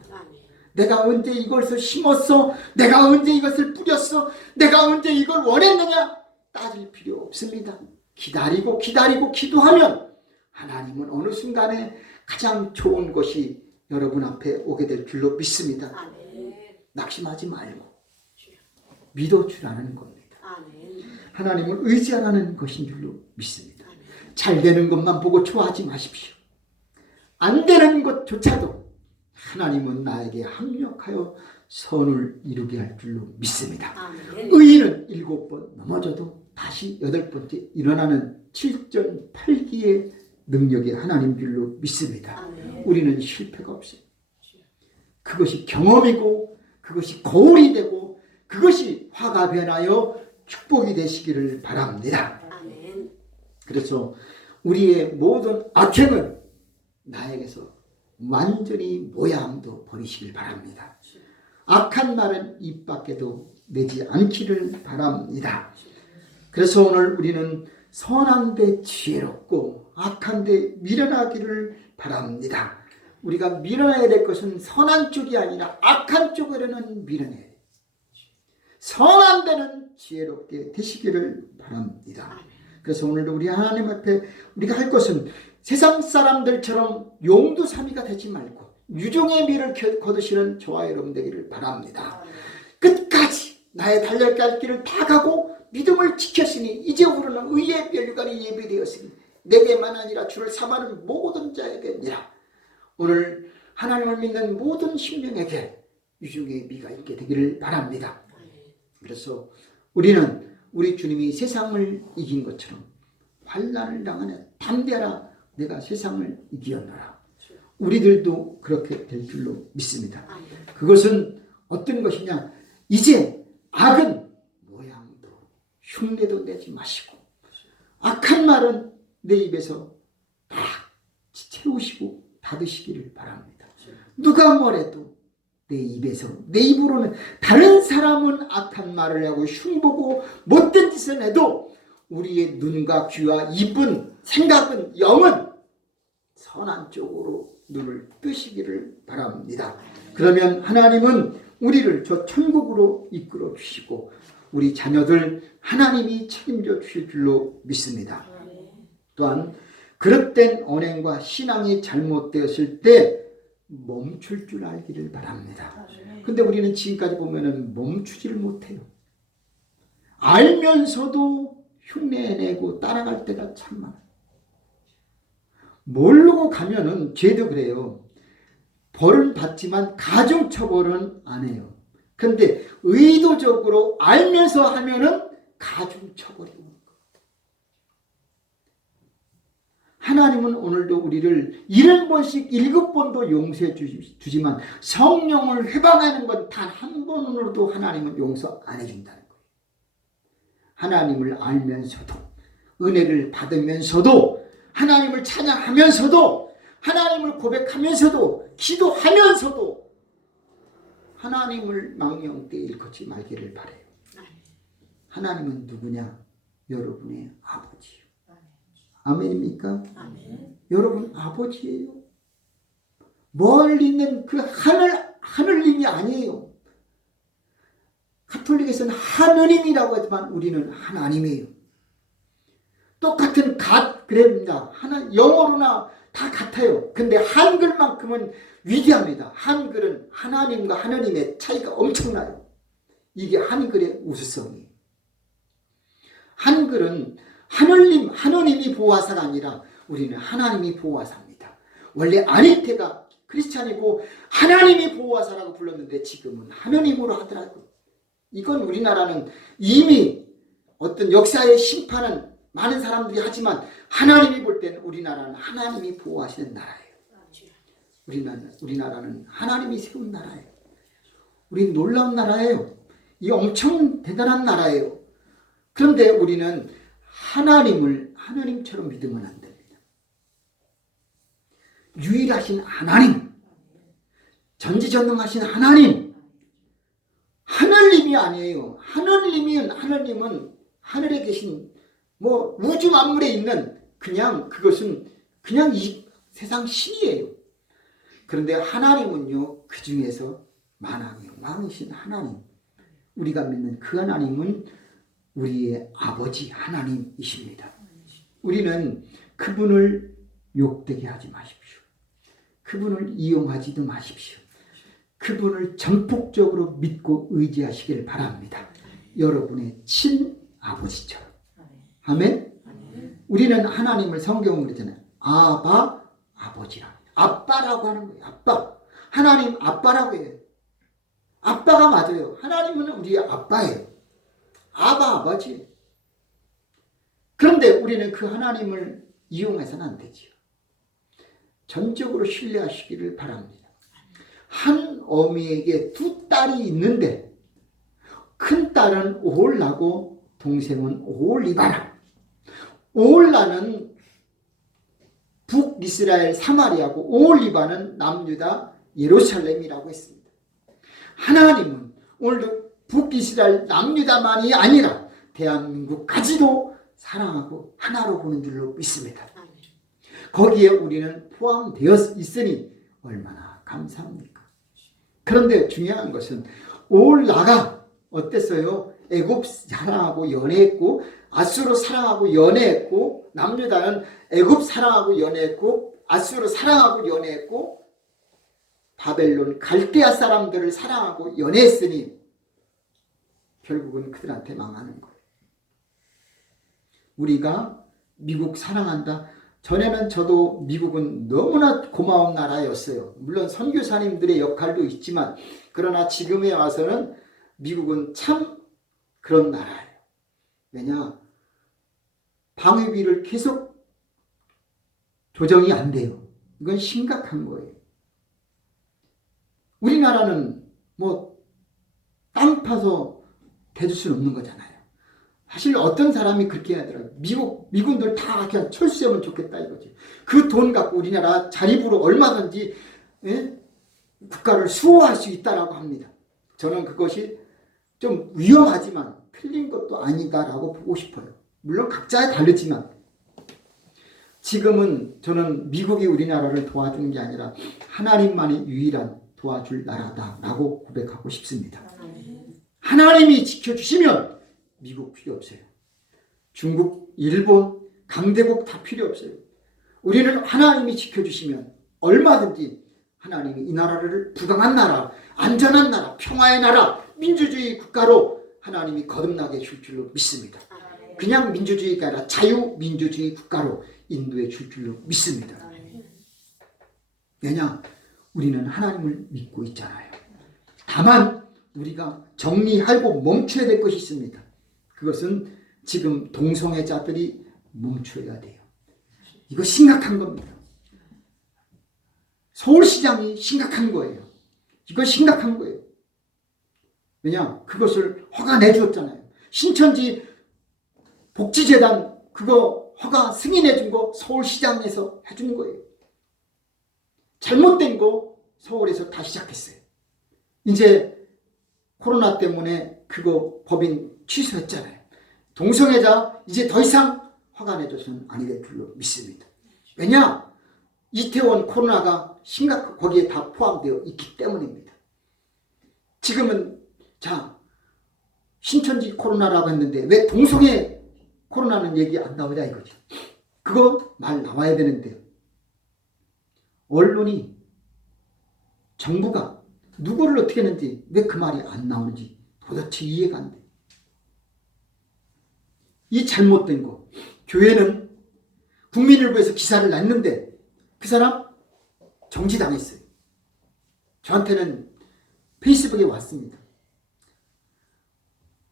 내가 언제 이것을 심었어? 내가 언제 이것을 뿌렸어? 내가 언제 이걸 원했느냐? 따질 필요 없습니다. 기다리고 기도하면 하나님은 어느 순간에 가장 좋은 것이 여러분 앞에 오게 될 줄로 믿습니다. 낙심하지 말고 믿어주라는 겁니다. 하나님을 의지하라는 것인 줄로 믿습니다. 잘 되는 것만 보고 좋아하지 마십시오. 안 되는 것조차도 하나님은 나에게 합력하여 선을 이루게 할 줄로 믿습니다. 의인은 7번 넘어져도 다시 8번째 일어나는 7전 8기의 능력이 하나님 줄로 믿습니다. 우리는 실패가 없어요. 그것이 경험이고 그것이 거울이 되고 그것이 화가 변하여 축복이 되시기를 바랍니다. 그래서 우리의 모든 악행은 나에게서 완전히 모양도 버리시길 바랍니다. 악한 말은 입 밖에도 내지 않기를 바랍니다. 그래서 오늘 우리는 선한데 지혜롭고 악한데 미련하기를 바랍니다. 우리가 미련해야 될 것은 선한 쪽이 아니라 악한 쪽으로는 미련해야 돼요. 선한 데는 지혜롭게 되시기를 바랍니다. 그래서 오늘도 우리 하나님 앞에 우리가 할 것은 세상 사람들처럼 용두사미가 되지 말고 유종의 미를 거두시는 저와 여러분 되기를 바랍니다. 끝까지 나의 달려갈 길을 다 가고 믿음을 지켰으니 이제부로는 의의 멸류관이 예비되었으니 내게만 아니라 주를 삼하는 모든 자에게니라. 오늘 하나님을 믿는 모든 심령에게 유종의 미가 있게 되기를 바랍니다. 그래서 우리는 우리 주님이 세상을 이긴 것처럼 환난을 당하여 담대하라 내가 세상을 이기었노라. 우리들도 그렇게 될 줄로 믿습니다. 그것은 어떤 것이냐? 이제 악은 모양도 흉내도 내지 마시고 악한 말은 내 입에서 다 채우시고 닫으시기를 바랍니다. 누가 뭐래도 내 입으로는 다른 사람은 악한 말을 하고 흉보고 못된 짓을 해도 우리의 눈과 귀와 입은 생각은 영은 선한 쪽으로 눈을 뜨시기를 바랍니다. 그러면 하나님은 우리를 저 천국으로 이끌어 주시고 우리 자녀들 하나님이 책임져 주실 줄로 믿습니다. 또한 그릇된 언행과 신앙이 잘못되었을 때 멈출 줄 알기를 바랍니다. 근데 우리는 지금까지 보면은 멈추지를 못해요. 알면서도 흉내내고 따라갈 때가 참 많아요. 모르고 가면은 죄도 그래요. 벌은 받지만 가중처벌은 안 해요. 그런데 의도적으로 알면서 하면은 가중처벌이 오는 거예요. 하나님은 오늘도 우리를 70번씩 7번도 용서해 주지만 성령을 회방하는 건 단 한 번으로도 하나님은 용서 안 해준다는 거예요. 하나님을 알면서도 은혜를 받으면서도 하나님을 찬양하면서도 하나님을 고백하면서도 기도하면서도 하나님을 망령되이 일컫지 말기를 바라요. 하나님은 누구냐? 여러분의 아버지요. 아멘입니까? 아멘. 여러분 아버지예요. 멀리 있는 그 하늘님이 아니에요. 가톨릭에서는 하느님이라고 하지만 우리는 하나님이에요. 똑같은 그랩니다. 영어로나 다 같아요. 근데 한글만큼은 위대합니다. 한글은 하나님과 하느님의 차이가 엄청나요. 이게 한글의 우수성이에요. 한글은 하느님이 보호하사가 아니라 우리는 하나님이 보호하사입니다. 원래 아니테가 크리스찬이고 하나님이 보호하사라고 불렀는데 지금은 하느님으로 하더라고요. 이건 우리나라는 이미 어떤 역사의 심판은 많은 사람들이 하지만 하나님이 볼 때는 우리나라는 하나님이 보호하시는 나라예요. 우리나라는 하나님이 세운 나라예요. 우리는 놀라운 나라예요. 이 엄청 대단한 나라예요. 그런데 우리는 하나님을 하나님처럼 믿으면 안 됩니다. 유일하신 하나님, 전지전능하신 하나님, 하늘님이 아니에요. 하늘님은 하늘에 계신 우주 만물에 있는 그것은 이 세상 신이에요. 그런데 하나님은요, 그 중에서 만왕의 왕이신 하나님, 우리가 믿는 그 하나님은 우리의 아버지 하나님이십니다. 우리는 그분을 욕되게 하지 마십시오. 그분을 이용하지도 마십시오. 그분을 전폭적으로 믿고 의지하시길 바랍니다. 여러분의 친아버지처럼. 아멘? 우리는 하나님을 성경으로 그러잖아요. 아바, 아버지라. 아빠라고 하는 거예요. 아빠. 하나님 아빠라고 해요. 아빠가 맞아요. 하나님은 우리의 아빠예요. 아바, 아버지. 그런데 우리는 그 하나님을 이용해서는 안 되지요. 전적으로 신뢰하시기를 바랍니다. 한 어미에게 두 딸이 있는데 큰 딸은 오홀라고 동생은 오홀리바라. 오홀라는 북이스라엘 사마리아고 오홀리바는 남유다 예루살렘이라고 했습니다. 하나님은 오늘도 북이스라엘 남유다만이 아니라 대한민국까지도 사랑하고 하나로 보는 줄로 믿습니다. 거기에 우리는 포함되어 있으니 얼마나 감사합니까? 그런데 중요한 것은 오홀라가 어땠어요? 애굽 사랑하고 연애했고 아수르 사랑하고 연애했고 남유다는 애굽 사랑하고 연애했고 아수르 사랑하고 연애했고 바벨론 갈대아 사람들을 사랑하고 연애했으니 결국은 그들한테 망하는 거예요. 우리가 미국 사랑한다. 전에는 저도 미국은 너무나 고마운 나라였어요. 물론 선교사님들의 역할도 있지만 그러나 지금에 와서는 미국은 참 그런 나라예요. 왜냐? 방위비를 계속 조정이 안 돼요. 이건 심각한 거예요. 우리나라는 뭐 땅 파서 대줄 수는 없는 거잖아요. 사실 어떤 사람이 그렇게 하더라고요. 미군들 다 그냥 철수하면 좋겠다 이거지. 그 돈 갖고 우리나라 자립으로 얼마든지 국가를 수호할 수 있다라고 합니다. 저는 그것이 좀 위험하지만 틀린 것도 아니다라고 보고 싶어요. 물론 각자에 다르지만 지금은 저는 미국이 우리나라를 도와주는 게 아니라 하나님만이 유일한 도와줄 나라다라고 고백하고 싶습니다. 하나님이 지켜주시면 미국 필요 없어요. 중국, 일본, 강대국 다 필요 없어요. 우리는 하나님이 지켜주시면 얼마든지 하나님이 이 나라를 부강한 나라, 안전한 나라, 평화의 나라, 민주주의 국가로 하나님이 거듭나게 해줄 줄로 믿습니다. 그냥 민주주의가 아니라 자유민주주의 국가로 인도해 줄 줄로 믿습니다. 왜냐? 우리는 하나님을 믿고 있잖아요. 다만 우리가 정리하고 멈춰야 될 것이 있습니다. 그것은 지금 동성애자들이 멈춰야 돼요. 이거 심각한 겁니다. 서울시장이 심각한 거예요. 이거 심각한 거예요. 왜냐? 그것을 허가 내주었잖아요. 신천지 복지재단 그거 허가 승인해 준 거 서울시장에서 해준 거예요. 잘못된 거 서울에서 다 시작했어요. 이제 코로나 때문에 그거 법인 취소했잖아요. 동성애자 이제 더 이상 허가 내줘서는 아니 될 줄로 믿습니다. 왜냐? 이태원 코로나가 거기에 다 포함되어 있기 때문입니다. 지금은 자 신천지 코로나라고 했는데 왜 동성애 코로나는 얘기 안 나오냐 이거죠. 그거 말 나와야 되는데요. 언론이 정부가 누구를 어떻게 했는지 왜 그 말이 안 나오는지 도대체 이해가 안 돼요. 이 잘못된 거. 교회는 국민일보에서 기사를 냈는데 그 사람 정지당했어요. 저한테는 페이스북에 왔습니다.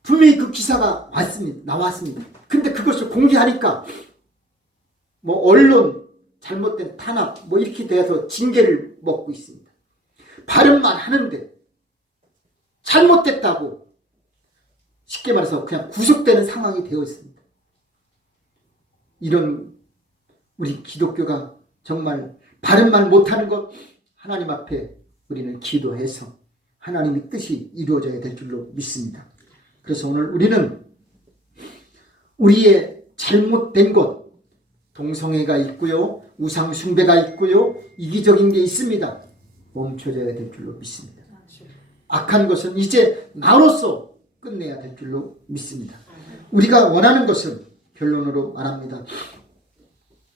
분명히 그 기사가 나왔습니다. 근데 그것을 공개하니까 뭐 언론 잘못된 탄압 뭐 이렇게 돼서 징계를 먹고 있습니다. 발음만 하는데 잘못됐다고 쉽게 말해서 그냥 구속되는 상황이 되어 있습니다. 이런 우리 기독교가 정말 발음만 못하는 것 하나님 앞에 우리는 기도해서 하나님의 뜻이 이루어져야 될 줄로 믿습니다. 그래서 오늘 우리는 우리의 잘못된 것 동성애가 있고요. 우상 숭배가 있고요. 이기적인 게 있습니다. 멈춰져야 될 줄로 믿습니다. 악한 것은 이제 나로서 끝내야 될 줄로 믿습니다. 우리가 원하는 것은 결론으로 말합니다.